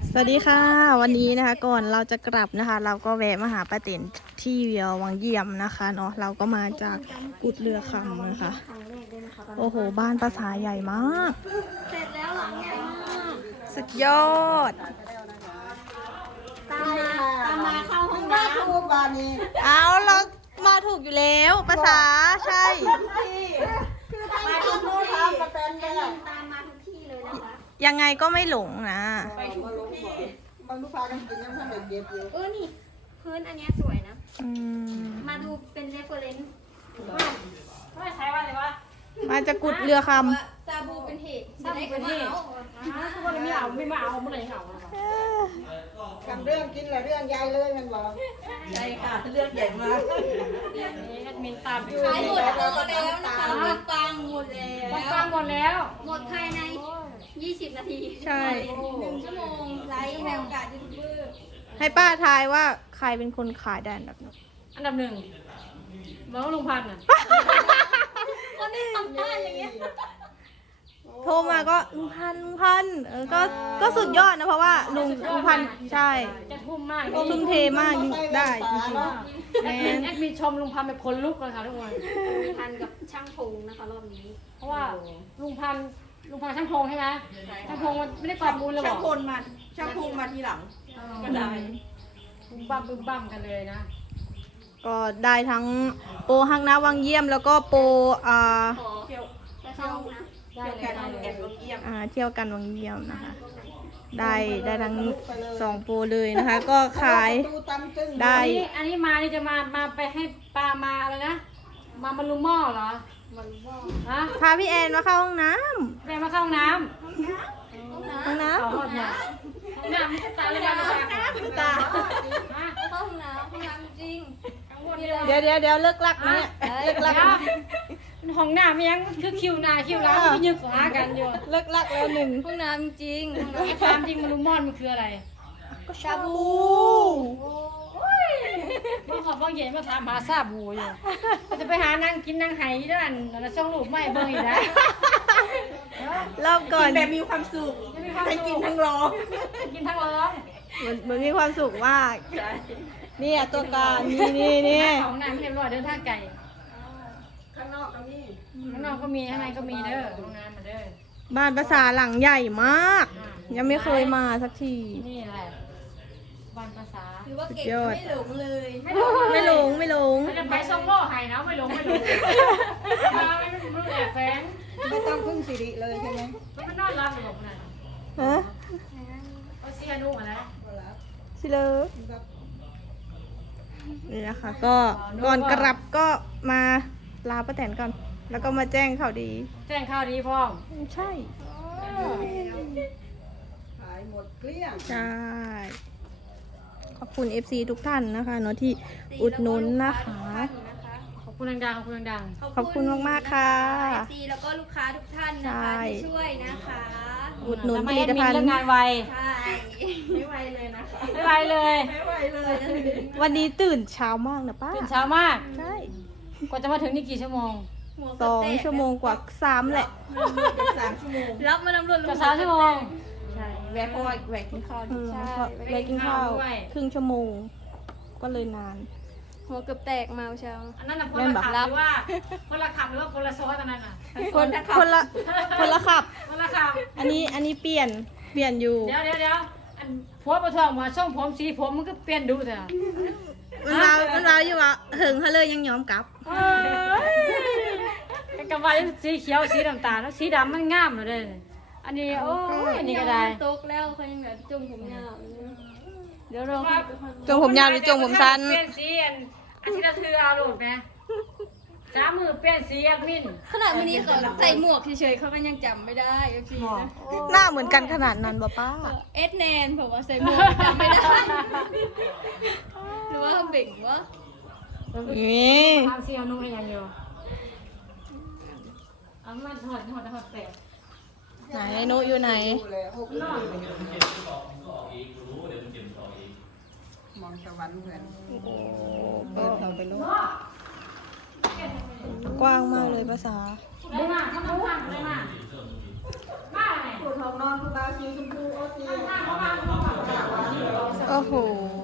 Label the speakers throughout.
Speaker 1: สวัสดีค่ะวันนี้นะคะก่อนเราจะกลับนะคะ เราก็แวะมาหาป้าเต็นที่วังเยี่ยมนะคะเนาะเราก็มาจากกุดเรือคำนะคะโอ้โหบ้านภาษาใหญ่มาก
Speaker 2: เสร็จแล้วหลังใหญ่มาก
Speaker 1: สุดยอด
Speaker 2: ตามมาเข้าห้องน้ำ
Speaker 1: เอาเรามาถูกอยู่แล้วภาษาใช่
Speaker 2: คือทางทุกที่ตามมาทุกที่เลยนะคะ
Speaker 1: ยังไงก็ไม่หลงนะ
Speaker 2: ไปทุกที่นี่พื้นอันเนี้ยสวยนะ มาดูเป็นเรฟเฟอเรนซ์ไม่ใช้ว่าอะไรวะ
Speaker 1: มาจากกุดเรือคำ
Speaker 2: ซาบูเป็นเหตุ
Speaker 3: ถ้าเป็นที่ทุกคนไม่เอาไม่มาเอาเมื่อไหร่เอา
Speaker 4: ทำเรื่องกินและเรื่องยายเลยมันบอกใช่ค่ะเรื่องใหญ่มาก
Speaker 3: แอดมินตามอยู่
Speaker 2: ขายหมดแล้วนะคะปังหมดแล้ว
Speaker 3: ฟังหมดแล้ว
Speaker 2: หมดภายใน20 นาที
Speaker 1: ใช่
Speaker 2: 1 ชั่วโมงไลฟ์ให้โอกาสยูทูบเบอร์
Speaker 1: ให้ป้าทายว่าใครเป็นคนขายได้อันดับหนึ่ง
Speaker 3: อันดับหนึ่งบอกว่าลุงพันธ์อ่ะ
Speaker 2: คนที่ทำได้อย่างเงี้ย
Speaker 1: โทรมาก็ลุงพันก็สุดยอดนะเพราะว่าลุงพันใช่
Speaker 3: จะทุ่มมาก
Speaker 1: ทุ่มเทมากได้จริงๆแมน
Speaker 3: แอดมินชมลุงพันธ์แบบคนลุกเลยค่ะทุกคน
Speaker 2: ทันกับช่างพงนะคะรอบนี้
Speaker 3: เพราะว่าลุงพันธ์ช่างพงใช่ไหมช่างพงมันไม่ได้กรอบมูลเลยบอก
Speaker 4: ช่างพงมาทีหลังก็ได้
Speaker 3: บึ้มบั้มกันเลยนะ
Speaker 1: ก็ได้ทั้งโปรฮักนะวังเยี่ยมแล้วก็โปร
Speaker 2: ขอไปเข้าห้องนะ
Speaker 3: ได้เลยได้เลย
Speaker 1: เที่ยวกันวังเยี่ยมนะคะ ได้ทั้ง2โปรเลยนะคะ ก็ขายได้
Speaker 3: อันนี้มานี่จะมาไปให้ปลามาอะไรนะมาบรรลุหม้อเหรอฮะ
Speaker 1: พาพี่แอนมาเข้าห้องน้
Speaker 3: แม่มาเข้าห้องน้ำ
Speaker 1: ำห้องน้
Speaker 3: เอาหอดเนี่ยห้องน้ำตาเลยมาตาฮะ
Speaker 2: เข้าห้องน้ำจริง
Speaker 3: ข้างบน
Speaker 1: ำ
Speaker 3: เลย
Speaker 1: เดี๋ยวเลิกลักนะเนี่ยเลิกลัก
Speaker 3: ห้องน้ำยังคือคิวหน้าคิวหลังมันยึกหากันอยู่
Speaker 1: เลิกลักแล้วหนึ่ง
Speaker 2: ห้องน้ำจริง
Speaker 3: ตามจริงมันรู้มอนมันคืออะไร
Speaker 2: ชาบู
Speaker 3: มันขอบเย็นมาถามหาซาบูอยู่จะไปหานั่งกินนั่งไห้ด้านแล้วช่องลูกไม่เบิ่งอีกนะ
Speaker 1: รอบก่อน
Speaker 4: แบบมีความสุขให้กินทั้งร้อง
Speaker 3: กินทั้งร้อง
Speaker 1: เหมือนมีความสุขมากเนี่ยตัวการนี่
Speaker 3: ของน้ำเรียบร้อยเดินทางไกล
Speaker 4: ข้างนอกก็มี
Speaker 3: ข้างนอกก็มีข้างในก็มีเด้อห้องน้ำมาเด้อ
Speaker 1: บ้านภาษาหลังใหญ่มาก ยังไม่เคยมาสักที
Speaker 3: นี่แหละบ้านภาษา
Speaker 2: ถือว่าเก่งไม่หลงเลย
Speaker 1: ไม่หลง
Speaker 3: มันจะไปส่งโล่ไห้นะไม่ลงมาไม่รู้แอบแฝง
Speaker 4: ไม่ต้องพึ่งสิริเลยใช่ไหม
Speaker 3: มันนอนรับอยู่ขนาด
Speaker 1: ฮะ
Speaker 3: เขาเสียนุ่งอะไร
Speaker 1: ชิเลอนี่นะคะ ก็ก่อนกลับก็มาลาป้าแตนก่อน แล้วก็มาแจ้งข่าวดี
Speaker 3: แจ้งข่าวดีพ่อม
Speaker 1: ใช่
Speaker 4: ขายหมดเกลี้ยง
Speaker 1: ใช่ ขอบคุณ FC ทุกท่านนะคะเนาะที่อุดหนุนนะคะ
Speaker 3: ขอบคุณดังๆขอบคุณดัง
Speaker 1: ขอบคุณมากๆค่ะ
Speaker 2: ซีแล้วก็ลูกค้าทุกท่านนะคะ
Speaker 1: ใช่
Speaker 2: ที่ช่วยนะคะ
Speaker 1: อุดหนุน
Speaker 3: ทำ
Speaker 1: ผ
Speaker 3: ให้
Speaker 1: ลิ
Speaker 3: แอ
Speaker 1: ต
Speaker 3: ดมิน
Speaker 1: ภัณฑ์
Speaker 3: เรื่องงานไว
Speaker 2: ใช่ไม่ไหวเลยนะคะ
Speaker 3: ไม่ไวเลย
Speaker 4: ไม่ไหวเลย
Speaker 1: วันนี้ตื่นเช้ามากนะป้า
Speaker 3: ตื่นเช้ามาก
Speaker 1: ใช่
Speaker 3: กว่าจะมาถึงนี่กี่ชั่วโมง
Speaker 1: 2 ชั่วโมงกว่า3แหละ
Speaker 4: 3 ชั่วโมง
Speaker 2: รับมาตำรวจ
Speaker 3: กว่า3 ชั่วโมง
Speaker 1: ใช่
Speaker 4: แวะเพราะว่าแวะกินข้าว
Speaker 1: ใช่ไปกินข้าว
Speaker 3: ด้วย
Speaker 1: ครึ่งชั่วโมง ก็เลยนาน
Speaker 2: หัวเกือบแตกมาเช้า
Speaker 3: อันนั้นน่ะคนละขับหรือว่าคนละขับหรือว่าคนละซ้อนอันนั้นน่ะ
Speaker 1: คนละขับ
Speaker 3: คนละขับ
Speaker 1: อันนี้เปลี่ยนอยู่
Speaker 3: เดี๋ยวอันผัวประทองมาส่งผมสีผมมันก็เปลี่ยนดูเถอะ
Speaker 1: มันเราอยู่ว่าหึงเขาเลยยังยอมกลับ
Speaker 3: กระบะสีเขียวสีน้ำตาลแล้วสีดำมันงามเลยเด้ออันนี้โอ้ยอันนี้ก็ได้
Speaker 2: ตกแล้วเขายังเหลือจุ่มผมยาวเดี๋ยวเรา
Speaker 1: จงผมยาวหรือจงผมสั้น
Speaker 3: เปลี่ยนสีอันที่เราถือเอาโหลดไหม3 มือเปลี่ยนสีแอดมิน
Speaker 2: ขนาดวันนี้เขาใส่หมวกเฉยๆเขาก็ยังจำไม่ได้โอเคนะ
Speaker 1: หน้าเหมือนกันขนาดนั้นป่ะป้า
Speaker 2: เอสแนนผมว่าใส่หมวกจำไม่ได้หรือว่าเบ่งวะ
Speaker 1: นี่
Speaker 3: ทำสีเอานุ่งให้ยังอยู่เอามาถอดแปะ
Speaker 1: ไหนนุอยู่ไหน
Speaker 4: มองสวรรค์เหมือน
Speaker 1: ก็
Speaker 4: เราไปลง
Speaker 1: กว้างมากเลยภาษา
Speaker 3: ได้มาทำน้ำพังได้มามาไหน
Speaker 4: คุณทองนอนคุณตาสีชมพูโอซี
Speaker 3: มา
Speaker 1: อ้โห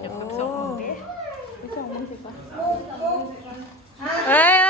Speaker 1: เอ้ย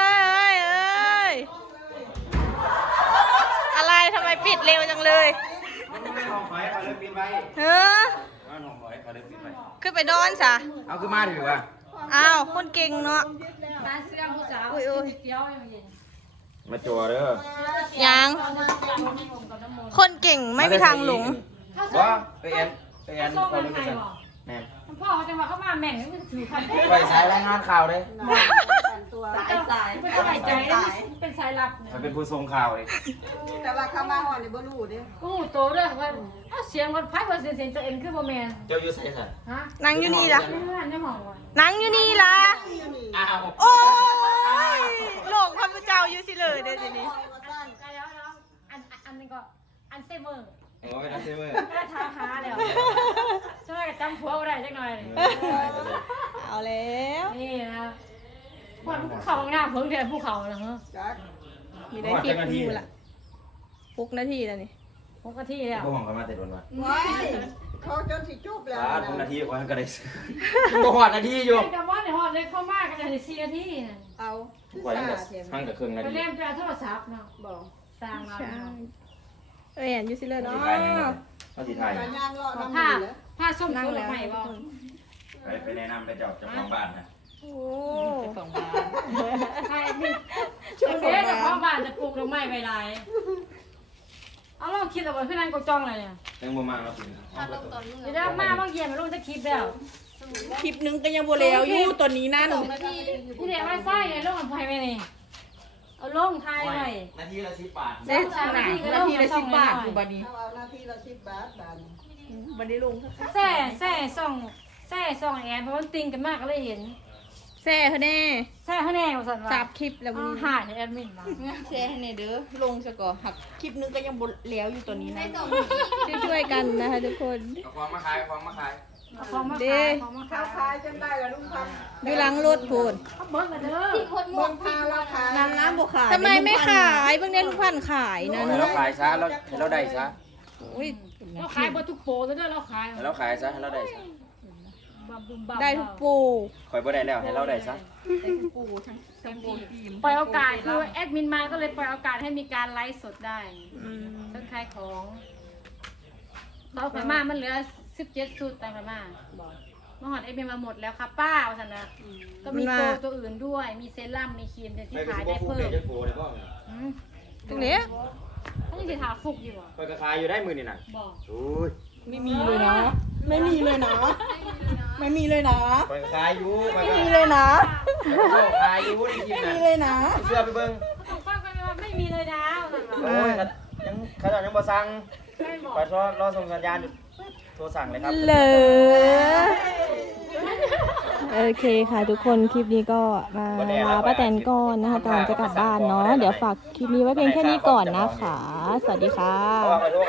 Speaker 1: อะไรทำไมปิดเร็วจังเลย
Speaker 5: ห้องหอยเขาเลยปิดไว้
Speaker 1: เฮ้อ
Speaker 5: ห้องหอยเขาเลยปิดไว้
Speaker 1: ขึ้นไปนอนซะ
Speaker 5: เอาคือมาถือว่ะ
Speaker 1: อ้าวคนเก่งเนาะ
Speaker 3: ร้านเสื้อผู้สาว
Speaker 1: อุ้ย
Speaker 3: เกี้ยวยังเย็น
Speaker 5: มาจัวเด้อ
Speaker 1: ยัง
Speaker 3: เอาน้ำเกลือมาให้ผมกับน้ำมัน
Speaker 1: คนเก่งไม่มีทางหลง
Speaker 5: ว่าไปเอ็นเขาเลยไปสั่งแม่
Speaker 3: พ่อเขาจะมาเข้ามาแม่งไม่ถือคัน
Speaker 5: ไปสายรายงานข่าวเลย
Speaker 3: สายไม่สบายใจเป็นสายลับเนี่ย
Speaker 5: เขาเป็นผู้ทรงข่าวเลย
Speaker 4: แต่ว่าเข้ามาหอนในบ่รู้เด้
Speaker 3: โอ้โตด้วยว่าเสียงวันพัดว่าเสียงตัวเอ็นคือบ่แม่น
Speaker 5: เจ้าอยู่ใส่สัตว์
Speaker 3: ฮะ
Speaker 1: นั่งอยู่นี่ล่ะ
Speaker 3: ไม่ว่าจะมองว่า
Speaker 1: นั่งอยู่นี่ล่ะ
Speaker 5: อ้าว
Speaker 1: โอ้ยหลงพระพุทธเจ้าอยู่สิเลยเดี๋ยวทีนี้
Speaker 3: ใจแล้วน้องอันนึงก็อันเซเมอร์
Speaker 5: โอ้ยนักเซเวอร์
Speaker 3: ก็ท้าหาแล้วช่วยกับจำผัวอะไรจักหน่อย
Speaker 1: เอาแล้ว
Speaker 3: นี่นะพวกภูเขาหน้าเพิ่งเดือนภูเขานะฮะ
Speaker 4: จัก
Speaker 1: มีได้คลิปอยู่ละ6 นาทีแล้วนี่
Speaker 3: ปกติแล้ว
Speaker 5: พวกของเขามาแต่โดนมา
Speaker 4: ไว้เขาจนสิจุบแล้ว
Speaker 5: ทุกนาทีคนก็ได้บ่หอดนาทีอยู่
Speaker 3: ไอ้กระมอนในหอดเลยเข้ามากกันเลย4 นาทีนะ
Speaker 4: เอา
Speaker 5: ทุกวันยังทั้งกับครึ่งนา
Speaker 3: ไป
Speaker 5: ที
Speaker 3: เล่นไปเอาโทรศัพท์เนาะ
Speaker 4: บอก
Speaker 3: สร้างเรา
Speaker 1: ใช่เอ้ยอยู่สิเลย
Speaker 5: สี
Speaker 1: เนาะ
Speaker 5: ไทยเขาสีไทย
Speaker 4: การย่างรอน้ำ
Speaker 3: ผ้า
Speaker 4: ดีแล้ว
Speaker 3: ผ้าส้ม
Speaker 1: นั่ง
Speaker 3: ชุด
Speaker 1: แล้ว
Speaker 3: ใหม่บ่
Speaker 5: ไปแนะนำไปเจ้าของบ้านนะ
Speaker 1: โอ้
Speaker 3: ใช่นี่โอเคกับพ่อบ้านจะปลูกดอกไม้ใบลายเอาลองคิดเอาไว้ขึ้นนั่งกจ้องเลยเนี่ย
Speaker 5: ยังบ่มาเราสิ
Speaker 3: เดี๋ยวมาบางเย็นมาลงจะคลิปแล้ว
Speaker 1: คลิปนึงก็ยังบ่แล้วอยู่ตอนนี้นั่น
Speaker 3: พี่เด็กไม่ใช่ไงลงกับไฟไปนี่เอาลงไทยไป
Speaker 5: นาทีละ10 บาท
Speaker 1: ได้หนานาทีละ10 บาทอยู่บัดนี้
Speaker 4: เขาเอาหน้าที่ละ10 บาทบาท
Speaker 1: บัดนี้ลง
Speaker 3: แซ่ส่องแอนเพราะมันติงกันมากก็เลยเห็น
Speaker 1: แซ่เขาแน่
Speaker 3: แซ่เขาแน่ว่าสันว่า
Speaker 1: จับคลิปแล้วมึง
Speaker 3: หาเนี่ยแอดมินมา
Speaker 1: แซ่ให้แน่เด้อลงซะก่อนหักคลิปนึงก็ยังบ่แล้วอยู่ตอนนี้นะช่วยๆกันนะคะทุกคน
Speaker 5: เอาของมาขายเอาของมาขาย
Speaker 3: เอาของมาขายของมา
Speaker 4: ข้า
Speaker 3: ขา
Speaker 4: วย ขายจนได้แล้วลุงพัน
Speaker 1: อยู่หลังรถพูน
Speaker 3: เขาเบิร์ดมาเด้อ
Speaker 4: เบิ่งพาเราขาย
Speaker 1: น้ำบ่ขายทำไมไม่ขายเบิ่งเน้นพันขายนะ
Speaker 5: ให้เราขายซะแล้วให้เราได้ซะ
Speaker 1: อุ้ย
Speaker 3: เราขายบนทุกโปรแล้วเด้อเราขาย
Speaker 5: ให้เราขายซะให้เราได้ซะ
Speaker 3: บัมบุมบัม
Speaker 1: ได้ทุกปู
Speaker 5: ข่อยบ่ได้แล้วให้เราได้ซะ
Speaker 3: ปล่อยโอกาสคือแอดมินมาก็เลยปล่อยโอกาสให้มีการไลฟ์สดได้
Speaker 1: อืม
Speaker 3: เพิ่งขายของเราไปมามันเหลือ17สูตรต่างกันมามาหอดแอดมินมาหมดแล้วครับป้าว่าสันนะก็มีโปรตัวอื่นด้วย มีเซรั่มมีครีมเดี๋ยวที่ขายได้เพิ่ม
Speaker 5: จะโกได้บ่
Speaker 3: อืม
Speaker 1: ตรงนี้
Speaker 3: เขายังจะถามฟุกอยู่อ่ะ
Speaker 5: ข่อยก็ขายอยู่ได้มื้อนี่น่ะ
Speaker 3: บอก
Speaker 5: โอ้ย
Speaker 1: ไม่มีเลยนะ ไม่มีเลยนะ ไม่มีเลยนะ
Speaker 5: ข่อยก็ขายอยู่ข่อย
Speaker 1: ไม่
Speaker 5: ก็
Speaker 1: มีเลยนะ
Speaker 5: ขายอยู่ในคลิป
Speaker 1: ไม่
Speaker 5: น่ะ
Speaker 1: มีเลยนะ
Speaker 5: เสื้อไปเบิ่ง
Speaker 3: เขาบอกว่าไม่มีเลยนะว่าสัน
Speaker 5: โอ้
Speaker 3: ว่าย
Speaker 5: ยังเขาเจ้ายังบ่สั่ง
Speaker 3: ไม่บอก
Speaker 5: ข่อยรอส่งสัญญาณอยู่โทรสั่งเลยครับ
Speaker 1: เหลอโอเคค่ะทุกคนคลิปนี้ก็มาลาป้าแตนก่อนนะคะกำลังจะกลับบ้านเนาะเดี๋ยวฝากคลิปนี้ไว้เพียงแค่นี้ก่อนนะคะ สวัสดีค่ะ
Speaker 5: เพราะว่าข่อยโทร